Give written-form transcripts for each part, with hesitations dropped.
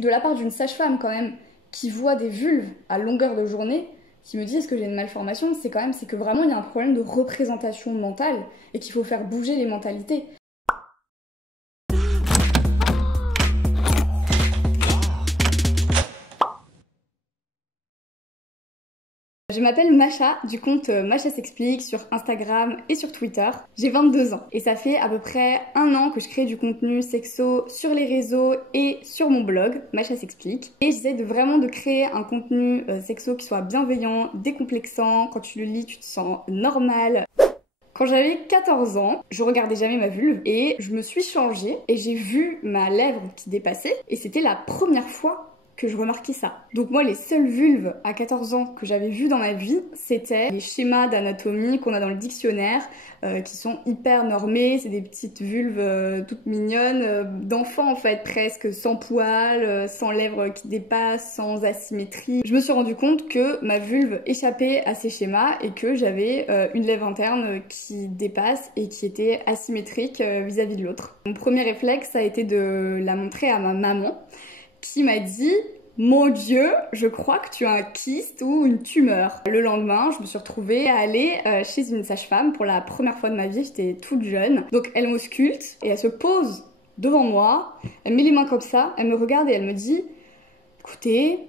de la part d'une sage-femme quand même, qui voit des vulves à longueur de journée, qui me dit est-ce que j'ai une malformation, c'est que vraiment il y a un problème de représentation mentale et qu'il faut faire bouger les mentalités. Je m'appelle Macha, du compte Macha s'explique sur Instagram et sur Twitter. J'ai 22 ans et ça fait à peu près 1 an que je crée du contenu sexo sur les réseaux et sur mon blog Macha s'explique. Et j'essaie vraiment de créer un contenu sexo qui soit bienveillant, décomplexant. Quand tu le lis, tu te sens normal. Quand j'avais 14 ans, je regardais jamais ma vulve et je me suis changée et j'ai vu ma lèvre qui dépassait et c'était la première fois que je remarquais ça. Donc moi, les seules vulves à 14 ans que j'avais vues dans ma vie, c'était les schémas d'anatomie qu'on a dans le dictionnaire, qui sont hyper normés. C'est des petites vulves toutes mignonnes, d'enfants en fait, presque sans poils, sans lèvres qui dépassent, sans asymétrie. Je me suis rendu compte que ma vulve échappait à ces schémas et que j'avais une lèvre interne qui dépasse et qui était asymétrique vis-à-vis de l'autre. Mon premier réflexe, ça a été de la montrer à ma maman, qui m'a dit « Mon Dieu, je crois que tu as un kyste ou une tumeur ». Le lendemain, je me suis retrouvée à aller chez une sage-femme pour la première fois de ma vie, j'étais toute jeune. Donc elle m'ausculte et elle se pose devant moi, elle met les mains comme ça, elle me regarde et elle me dit « Écoutez,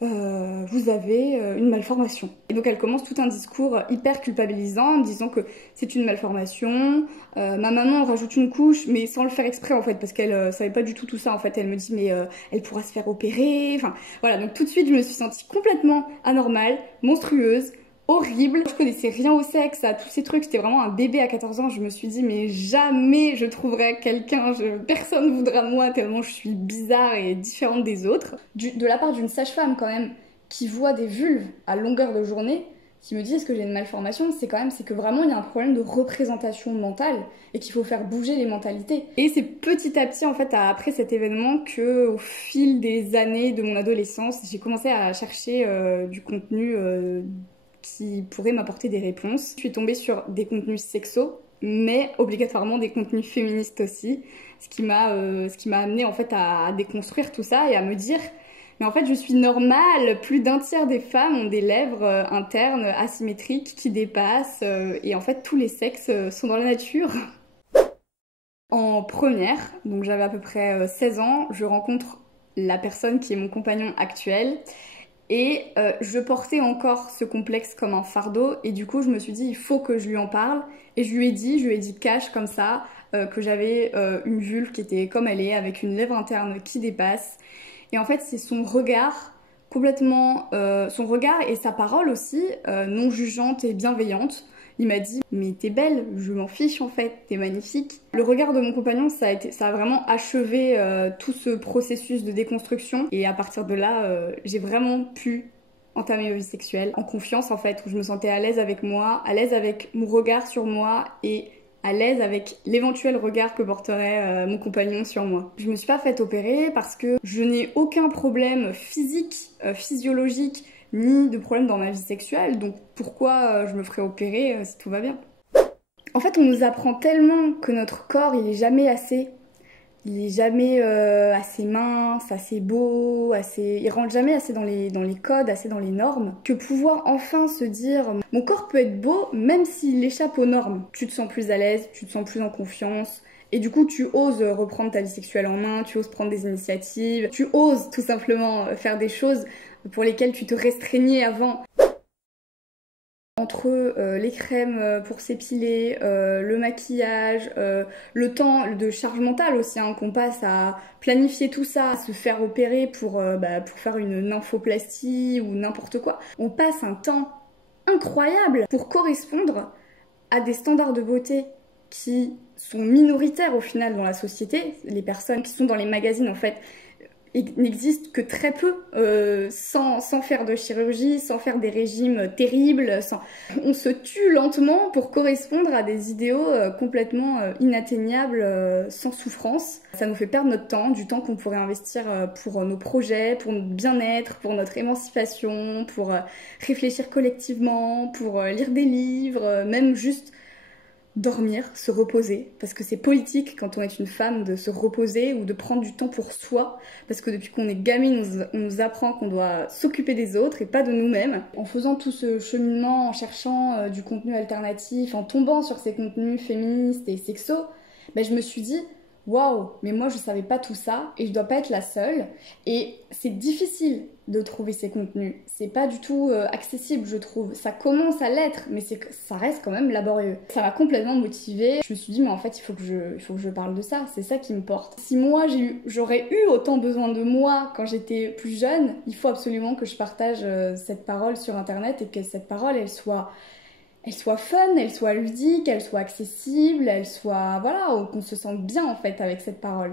vous avez une malformation ». Et donc elle commence tout un discours hyper culpabilisant en me disant que c'est une malformation. Ma maman rajoute une couche, mais sans le faire exprès en fait, parce qu'elle savait pas du tout ça en fait. Elle me dit mais elle pourra se faire opérer. Enfin voilà, donc tout de suite je me suis sentie complètement anormale, monstrueuse, horrible. Je connaissais rien au sexe, à tous ces trucs, c'était vraiment un bébé à 14 ans. Je me suis dit mais jamais je trouverai quelqu'un, personne ne voudra de moi tellement je suis bizarre et différente des autres. De la part d'une sage-femme quand même, qui voit des vulves à longueur de journée, qui me dit est-ce que j'ai une malformation, c'est que vraiment il y a un problème de représentation mentale et qu'il faut faire bouger les mentalités. Et c'est petit à petit en fait après cet événement que au fil des années de mon adolescence, j'ai commencé à chercher du contenu qui pourrait m'apporter des réponses. Je suis tombée sur des contenus sexos, mais obligatoirement des contenus féministes aussi, ce qui m'a amené en fait à déconstruire tout ça et à me dire mais en fait je suis normale, plus d'un tiers des femmes ont des lèvres internes asymétriques qui dépassent et en fait tous les sexes sont dans la nature. En première, donc j'avais à peu près 16 ans, je rencontre la personne qui est mon compagnon actuel. Et je portais encore ce complexe comme un fardeau et du coup je me suis dit il faut que je lui en parle et je lui ai dit cash comme ça que j'avais une vulve qui était comme elle est avec une lèvre interne qui dépasse et en fait c'est son regard complètement, son regard et sa parole aussi non jugeante et bienveillante. Il m'a dit mais t'es belle, je m'en fiche en fait, t'es magnifique. Le regard de mon compagnon ça a vraiment achevé tout ce processus de déconstruction et à partir de là j'ai vraiment pu entamer ma vie sexuelle en confiance en fait, où je me sentais à l'aise avec moi, à l'aise avec mon regard sur moi et à l'aise avec l'éventuel regard que porterait mon compagnon sur moi. Je me suis pas faite opérer parce que je n'ai aucun problème physique, physiologique, ni de problème dans ma vie sexuelle, donc pourquoi je me ferais opérer si tout va bien? En fait, on nous apprend tellement que notre corps, il est jamais assez. Il est jamais assez mince, assez beau, il rentre jamais assez dans les codes, assez dans les normes, que pouvoir enfin se dire mon corps peut être beau même s'il échappe aux normes. Tu te sens plus à l'aise, tu te sens plus en confiance, et du coup tu oses reprendre ta vie sexuelle en main, tu oses prendre des initiatives, tu oses tout simplement faire des choses pour lesquelles tu te restreignais avant. Entre les crèmes pour s'épiler, le maquillage, le temps de charge mentale aussi hein, qu'on passe à planifier tout ça, à se faire opérer pour faire une nymphoplastie ou n'importe quoi. On passe un temps incroyable pour correspondre à des standards de beauté qui sont minoritaires au final dans la société. Les personnes qui sont dans les magazines en fait n'existe que très peu, sans faire de chirurgie, sans faire des régimes terribles. On se tue lentement pour correspondre à des idéaux complètement inatteignables, sans souffrance. Ça nous fait perdre notre temps, du temps qu'on pourrait investir pour nos projets, pour notre bien-être, pour notre émancipation, pour réfléchir collectivement, pour lire des livres, même juste dormir, se reposer, parce que c'est politique quand on est une femme de se reposer ou de prendre du temps pour soi, parce que depuis qu'on est gamine, on nous apprend qu'on doit s'occuper des autres et pas de nous-mêmes. En faisant tout ce cheminement, en cherchant du contenu alternatif, en tombant sur ces contenus féministes et sexos, ben je me suis dit, waouh, mais moi je savais pas tout ça et je dois pas être la seule. Et c'est difficile de trouver ces contenus. C'est pas du tout accessible, je trouve. Ça commence à l'être, mais ça reste quand même laborieux. Ça m'a complètement motivée. Je me suis dit, mais en fait, il faut que je parle de ça. C'est ça qui me porte. Si moi j'aurais eu autant besoin de moi quand j'étais plus jeune, il faut absolument que je partage cette parole sur Internet et que cette parole, elle soit fun, elle soit ludique, elle soit accessible, elle soit, voilà, qu'on se sente bien en fait avec cette parole.